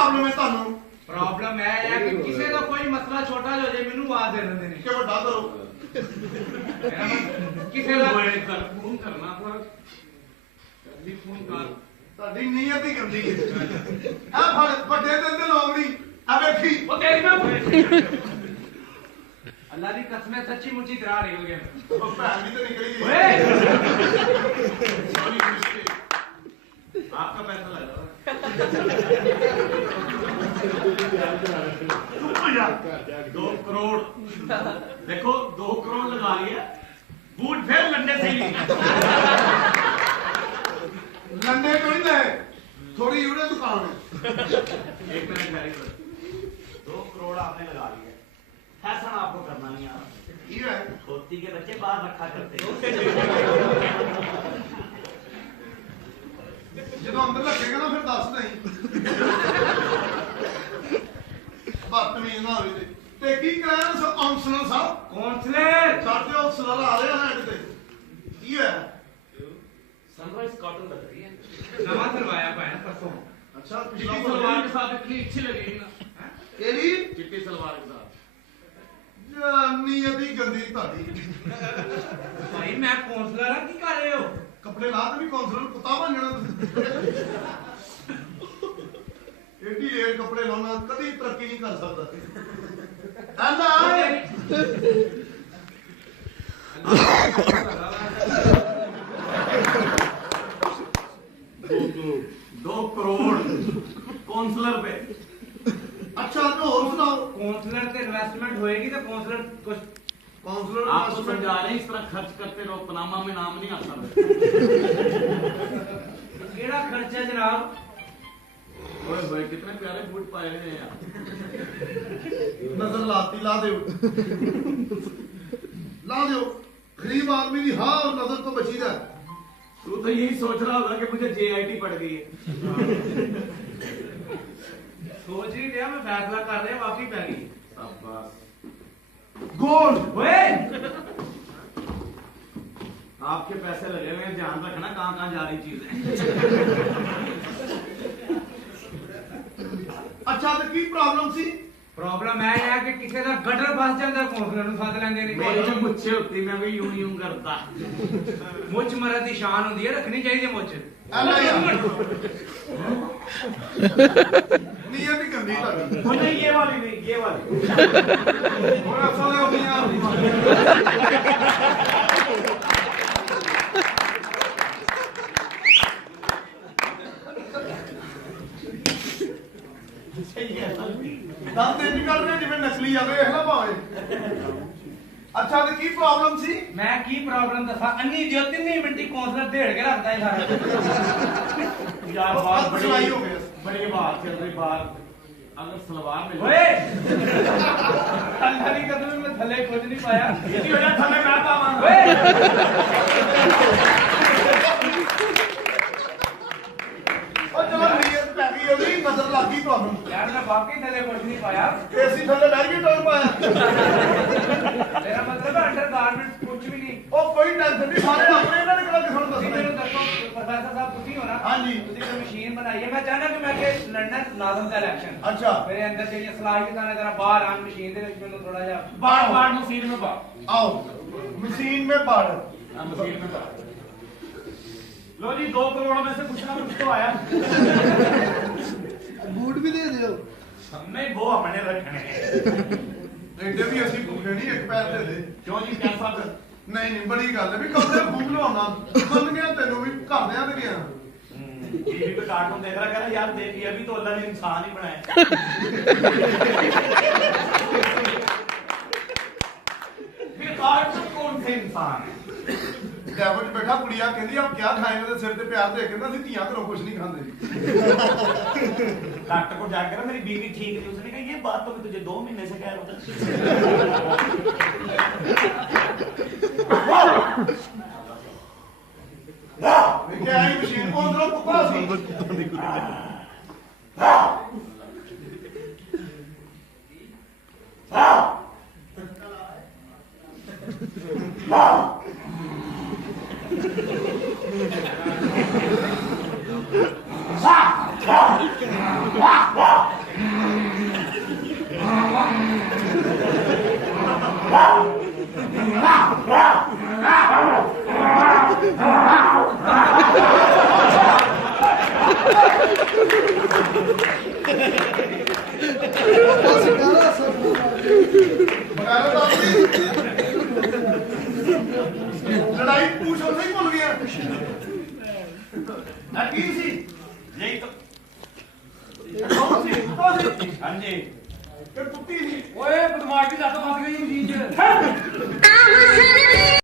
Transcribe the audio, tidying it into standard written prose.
Problem है ਤੁਹਾਨੂੰ problem है कि किसी का कोई मसला छोटा जो जे मेनू आवाज दे देंगे कि ਵੱਡਾ ਕਰੋ किसी का कर फोन करना पर जल्दी फोन कर ਤੁਹਾਡੀ ਨੀਅਤ ਹੀ ਗੰਦੀ ਹੈ ਆ ਵੱਡੇ ਦਿਲ ਦੇ ਲੋਕ ਨਹੀਂ ਆ ਵੇਖੀ ਉਹ ਤੇਰੀ ਮੈਂ अल्लाह की कसम है सच्ची मुच्ची दरार निकल गया ਉਹ ਭੈਣ ਵੀ ਤਾਂ ਨਿਕਲੀ ਗਈ ओए सॉरी मिस्टेक आपका पैसा लगा यार 2 करोड़ देखो 2 करोड़ लगा लिया बूट फिर लंडे से ही लंडे तो नहीं लगे थोड़ी यूरे दुकान है 1 मिनट वेरी गुड 2 करोड़ आपने लगा लिया फैशन आपको करना नहीं आ रहा ये है धोती के बच्चे बाहर रखा करते जब अंदर लगेगा ना फिर दस नहीं बदतमीज ना होवे ते की कराया काउंसलर साहब काउंसलर साडे काउंसलर आ रहे हैं नेट ते की है सनराइज कॉटन लग रही है नवा सिलवाया पाया परसों अच्छा चिट्टी सलवार के साथ इतनी अच्छी लगेगी ना एरी चिट्टी सलवार के साथ नीयत ही गंदी ताड़ी भाई मैं काउंसलर हां की कर रहे हो कपड़े ला के भी काउंसलर कुत्ता बन जाना एडी रेट कपड़े लाना कभी तरक्की नहीं कर सकता अल्लाह दो करोड़ काउंसलर पे अच्छा तो और सुनाओ काउंसलर से इन्वेस्टमेंट होएगी तो काउंसलर कुछ काउंसलर आपको समझा रहे हैं इस तरह खर्च करते रहो पनामा में नाम नहीं आता केड़ा खर्चा जनाब ओए भाई कितने प्यारे बूट पाए हैं यार नजर लाती ला दो गरीब आदमी की हाँ और नजर तो बची रहा तू तो यही सोच रहा होगा कि मुझे जेआईटी पड़ गई है सोच ही लिया मैं फैसला कर रहा वापसी पै गई शाबाश गोल्ड ओए आपके पैसे लगे हुए हैं ध्यान रखना कहाँ जा रही चीजें अच्छा तो की प्रॉब्लम सी प्रॉब्लम है यार कि किसी का गटर फस जाता काउंसलर ਨੂੰ ਸੱਦ ਲੈਂਦੇ ਨੇ मेरी जो मुझसे होती मैं भी यूं यूं करता ਮੁੱਛ ਮਰਦ ਦੀ ਸ਼ਾਨ ਹੁੰਦੀ ਹੈ ਰੱਖਣੀ ਚਾਹੀਦੀ ਹੈ ਮੁੱਛ अल्लाह यार नीयत ही गंदी ताड़ी वो नहीं ये वाली नहीं ये वाली और असल है होनी यार दंद निकल रहे जिवें नकली आ वेख ला भावे अच्छा तो की प्रॉब्लम सी मैं की प्रॉब्लम दसा अन्नी दियो 3 मिनट ही काउंसलर ढेड़ के रखदा है सारा यार बात बात सिलाई हो गई बड़ी बात चल रही बात अगर सलवार में ओए अल्लाह की कसम मैं थले कुछ नहीं पाया इसी वजह थले मैं पावां ओए और चलो नीयत पै गई होगी नजर लग गई ਤੁਹਾਨੂੰ यार मैं वाकई थले कुछ नहीं पाया एसी थल्ले बैठ के टोल पाया मेरा मतलब है अंडरगारमेंट्स कुछ भी नहीं ਉਹ ਕੋਈ ਟੈਨਸ਼ਨ ਨਹੀਂ ਸਾਰੇ ਆਪਣੇ ਇਹਨਾਂ ਨੇ ਕਿਹੜਾ ਕਿਸੇ ਨੂੰ ਤੁਸੀਂ ਮੈਨੂੰ ਦੱਸਣਾ ਦੱਸੋ ਪ੍ਰੋਫੈਸਰ ਸਾਹਿਬ ਤੁਸੀਂ ਹੋ ਨਾ ਹਾਂਜੀ। ਤੁਸੀਂ ਕੋਈ ਮਸ਼ੀਨ ਬਣਾਈ ਹੈ ਮੈਂ ਚਾਹਨਾ ਕਿ ਮੈਂ ਕਿ ਲੜਨਾ ਨਾਜ਼ਮ ਦਾ ਇਲੈਕਸ਼ਨ ਅੱਛਾ ਮੇਰੇ ਅੰਦਰ ਜਿਹੜੀਆਂ ਸਲਾਹੀਅਤਾਂ ਨੇ ਜਰਾ ਬਾਹਰ ਆਣ ਮਸ਼ੀਨ ਦੇ ਵਿੱਚ ਮੈਨੂੰ ਥੋੜਾ ਜਿਹਾ बार बार मशीन में बार आओ मशीन में पढ़ मशीन में बार लो जी 2 करोड़ में से कुछ ना कुछ तो आया बूट भी दे दियो हमने वो हमने रखने हैं एडे भी ਅਸੀਂ ਭੁੱਖੇ ਨਹੀਂ ਇੱਕ ਪੈਰ ਦੇ ਦੇ क्यों जी कैसा ਨਹੀਂ ਨਹੀਂ ਬੜੀ ਗੱਲ ਹੈ ਵੀ ਕਮਰੇ ਘੁੰਮ ਲਵਾਉਣਾ ਮੰਨ ਗਿਆ ਤੈਨੂੰ ਵੀ ਘਰਦਿਆਂ ਤੇ ਗਿਆ टीवी पे कार्टून देख रहा कह रहा यार देख ये भी तो अल्लाह ने इंसान ही बनाया फिर कार्टून कौन से इंसान है ਡੈਵਟ ਬੈਠਾ ਕੁੜੀਆ ਕਹਿੰਦੀ ਆਪ ਕੀ ਖਾਏਂਗੇ ਤੇ ਸਿਰ ਤੇ ਪਿਆਰ ਦੇ ਕਹਿੰਦਾ ਅਸੀਂ ਧੀਆਂ ਘਰੋਂ ਕੁਝ ਨਹੀਂ ਖਾਂਦੇ डॉक्टर को जाकर कहा, मेरी बीवी ठीक नहीं उसने कहा ये बात तो मैं तुझे 2 महीने से कह रहा था ਵੇਖਿਆ ਆਈ ਮਸ਼ੀਨ ਕੋ ਅੰਦਰੋਂ ਕੁੱਤਾ ਸੀ ਲੜਾਈ ਪੂਛ ਉੱਥੇ ਹੀ ਭੁੱਲ ਗਿਆ ਆ ਕੀ ਸੀ यही तो ਕੌਣ ਸੀ ਉਹ ਸੀ हाँ जी ਕਿ ਟੁੱਟੀ ਸੀ ओए बदमाश की लत फस गई मशीन च